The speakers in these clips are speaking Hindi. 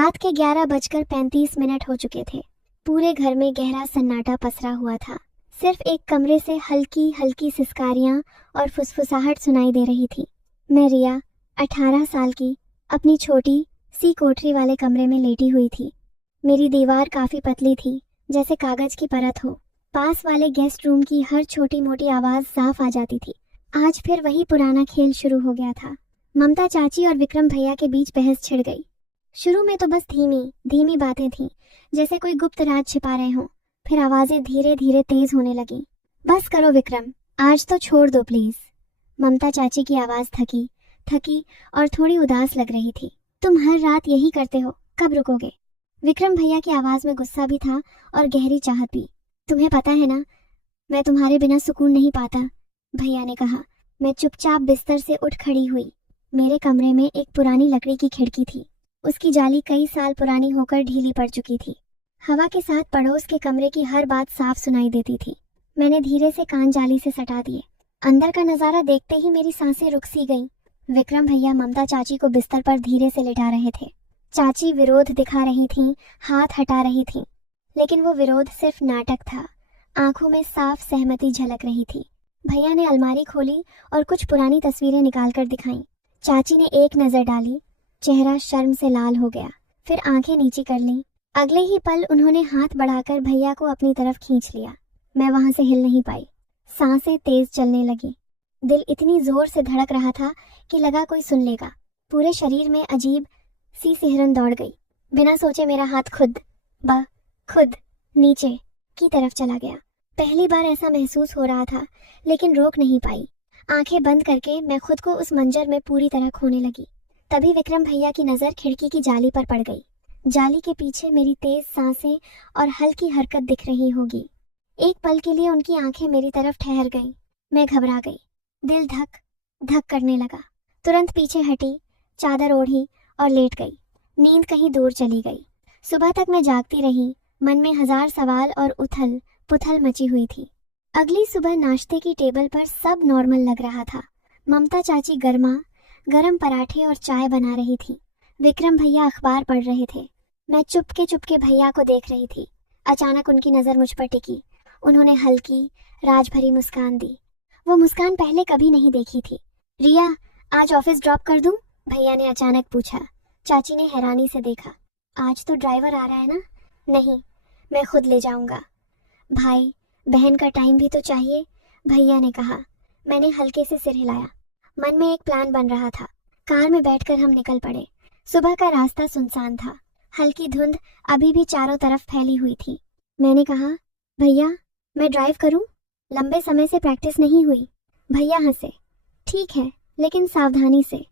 रात के 11:35 हो चुके थे। पूरे घर में गहरा सन्नाटा पसरा हुआ था। सिर्फ एक कमरे से हल्की हल्की सिसकारियां और फुसफुसाहट सुनाई दे रही थी। मैं रिया, 18 साल की, अपनी छोटी सी कोठरी वाले कमरे में लेटी हुई थी। मेरी दीवार काफी पतली थी, जैसे कागज की परत हो। पास वाले गेस्ट रूम की हर छोटी मोटी आवाज साफ आ जाती थी। आज फिर वही पुराना खेल शुरू हो गया था। ममता चाची और विक्रम भैया के बीच बहस छिड़ गई। शुरू में तो बस धीमी धीमी बातें थीं, जैसे कोई गुप्त राज छिपा रहे हों। फिर आवाजें धीरे धीरे तेज होने लगी। बस करो विक्रम, आज तो छोड़ दो प्लीज। ममता चाची की आवाज थकी थकी और थोड़ी उदास लग रही थी। तुम हर रात यही करते हो, कब रुकोगे? विक्रम भैया की आवाज में गुस्सा भी था और गहरी चाहत भी। तुम्हें पता है ना, मैं तुम्हारे बिना सुकून नहीं पाता, भैया ने कहा। मैं चुपचाप बिस्तर से उठ खड़ी हुई। मेरे कमरे में एक पुरानी लकड़ी की खिड़की थी। उसकी जाली कई साल पुरानी होकर ढीली पड़ चुकी थी। हवा के साथ पड़ोस के कमरे की हर बात साफ सुनाई देती थी। मैंने धीरे से कान जाली से सटा दिए। अंदर का नजारा देखते ही मेरी सांसें रुक सी गईं। विक्रम भैया ममता चाची को बिस्तर पर धीरे से लिटा रहे थे। चाची विरोध दिखा रही थीं, हाथ हटा रही थीं, लेकिन वो विरोध सिर्फ नाटक था। आंखों में साफ सहमति झलक रही थी। भैया ने अलमारी खोली और कुछ पुरानी तस्वीरें निकालकर दिखाईं। चाची ने एक नजर डाली, चेहरा शर्म से लाल हो गया, फिर आंखें नीची कर लीं। अगले ही पल उन्होंने हाथ बढ़ाकर भैया को अपनी तरफ खींच लिया। मैं वहां से हिल नहीं पाई। सांसें तेज चलने लगी। दिल इतनी जोर से धड़क रहा था कि लगा कोई सुन लेगा। पूरे शरीर में अजीब सी सिहरन दौड़ गई। बिना सोचे मेरा हाथ खुद नीचे की तरफ चला गया। पहली बार ऐसा महसूस हो रहा था, लेकिन रोक नहीं पाई। आंखें बंद करके मैं खुद को उस मंजर में पूरी तरह खोने लगी। तभी विक्रम भैया की नजर खिड़की की जाली पर पड़ गई। जाली के पीछे मेरी तेज सांसें और हल्की हरकत दिख रही होगी। एक पल के लिए उनकी आंखें मेरी तरफ ठहर गईं। मैं घबरा गई। दिल धक धक करने लगा। तुरंत पीछे हटी, चादर ओढ़ी और लेट गई। नींद कहीं दूर चली गई। सुबह तक मैं जागती रही, मन में हजार सवाल और उथल पुथल मची हुई थी। अगली सुबह नाश्ते की टेबल पर सब नॉर्मल लग रहा था। ममता चाची गरम पराठे और चाय बना रही थी। विक्रम भैया अखबार पढ़ रहे थे। मैं चुपके भैया को देख रही थी। अचानक उनकी नजर मुझ पर टिकी। उन्होंने हल्की राज भरी मुस्कान दी। वो मुस्कान पहले कभी नहीं देखी थी। रिया, आज ऑफिस ड्रॉप कर दूं? भैया ने अचानक पूछा। चाची ने हैरानी से देखा। आज तो ड्राइवर आ रहा है ना? नहीं, मैं खुद ले जाऊंगा। भाई बहन का टाइम भी तो चाहिए, भैया ने कहा। मैंने हल्के से सिर हिलाया। मन में एक प्लान बन रहा था। कार में बैठकर हम निकल पड़े। सुबह का रास्ता सुनसान था। हल्की धुंध अभी भी चारों तरफ फैली हुई थी। मैंने कहा, भैया मैं ड्राइव करूं? लंबे समय से प्रैक्टिस नहीं हुई। भैया हंसे। ठीक है, लेकिन सावधानी से।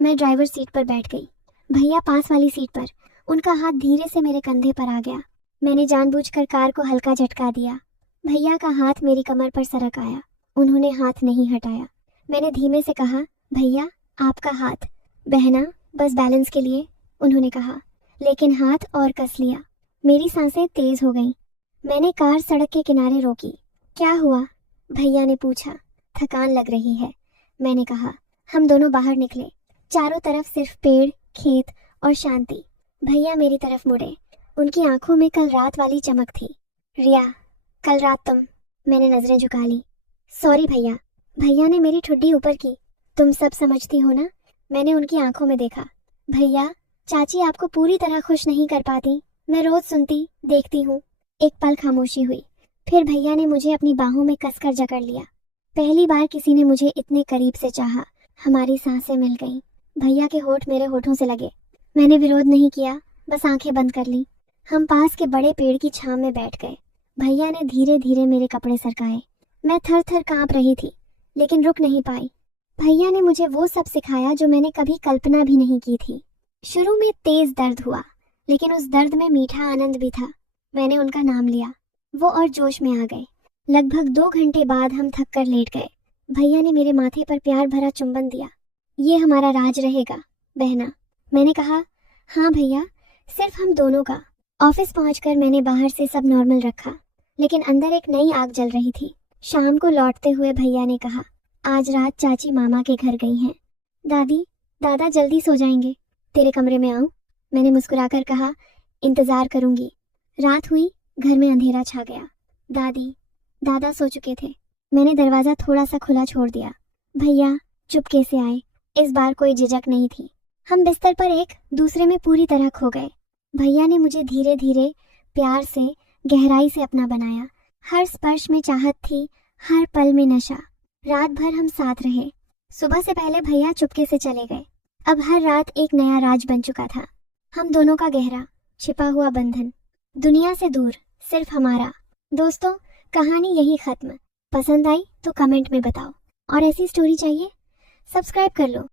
मैं ड्राइवर सीट पर बैठ गई। भैया पास वाली सीट पर। उनका हाथ धीरे से मेरे कंधे पर आ गया। मैंने जानबूझकर कार को हल्का झटका दिया। भैया का हाथ मेरी कमर पर सरक आया। उन्होंने हाथ नहीं हटाया। मैंने धीमे से कहा, भैया आपका हाथ। बहना, बस बैलेंस के लिए, उन्होंने कहा, लेकिन हाथ और कस लिया। मेरी सांसें तेज हो गईं। मैंने कार सड़क के किनारे रोकी। क्या हुआ? भैया ने पूछा। थकान लग रही है, मैंने कहा। हम दोनों बाहर निकले। चारों तरफ सिर्फ पेड़, खेत और शांति। भैया मेरी तरफ मुड़े। उनकी आंखों में कल रात वाली चमक थी। रिया, कल रात तुम। मैंने नजरें झुका ली। सॉरी भैया। भैया ने मेरी ठुड्डी ऊपर की। तुम सब समझती हो ना? मैंने उनकी आंखों में देखा। भैया, चाची आपको पूरी तरह खुश नहीं कर पाती। मैं रोज सुनती देखती हूँ। एक पल खामोशी हुई। फिर भैया ने मुझे अपनी बाहों में कसकर जकड़ लिया। पहली बार किसी ने मुझे इतने करीब से चाहा। हमारी सांसें मिल गईं। भैया के होठ मेरे होठों से लगे। मैंने विरोध नहीं किया, बस आंखें बंद कर ली। हम पास के बड़े पेड़ की छांव में बैठ गए। भैया ने धीरे धीरे मेरे कपड़े सरकाए। मैं थर थर कांप रही थी, लेकिन रुक नहीं पाई। भैया ने मुझे वो सब सिखाया जो मैंने कभी कल्पना भी नहीं की थी। शुरू में तेज दर्द हुआ, लेकिन उस दर्द में मीठा आनंद भी था। मैंने उनका नाम लिया। वो और जोश में आ गए। लगभग 2 घंटे बाद हम थक कर लेट गए। भैया ने मेरे माथे पर प्यार भरा चुंबन दिया। ये हमारा राज रहेगा, बहना। मैंने कहा, हाँ भैया, सिर्फ हम दोनों का। ऑफिस पहुंचकर मैंने बाहर से सब नॉर्मल रखा, लेकिन अंदर एक नई आग जल रही थी। शाम को लौटते हुए भैया ने कहा, आज रात चाची मामा के घर गई हैं। दादी दादा जल्दी सो जाएंगे, तेरे कमरे में आऊं? मैंने मुस्कुराकर कहा, इंतजार करूंगी। रात हुई, घर में अंधेरा छा गया। दादी दादा सो चुके थे। मैंने दरवाजा थोड़ा सा खुला छोड़ दिया। भैया चुपके से आए। इस बार कोई झिझक नहीं थी। हम बिस्तर पर एक दूसरे में पूरी तरह खो गए। भैया ने मुझे धीरे धीरे प्यार से गहराई से अपना बनाया। हर स्पर्श में चाहत थी, हर पल में नशा। रात भर हम साथ रहे। सुबह से पहले भैया चुपके से चले गए। अब हर रात एक नया राज बन चुका था। हम दोनों का गहरा छिपा हुआ बंधन, दुनिया से दूर, सिर्फ हमारा। दोस्तों, कहानी यही खत्म। पसंद आई तो कमेंट में बताओ, और ऐसी स्टोरी चाहिए सब्सक्राइब कर लो।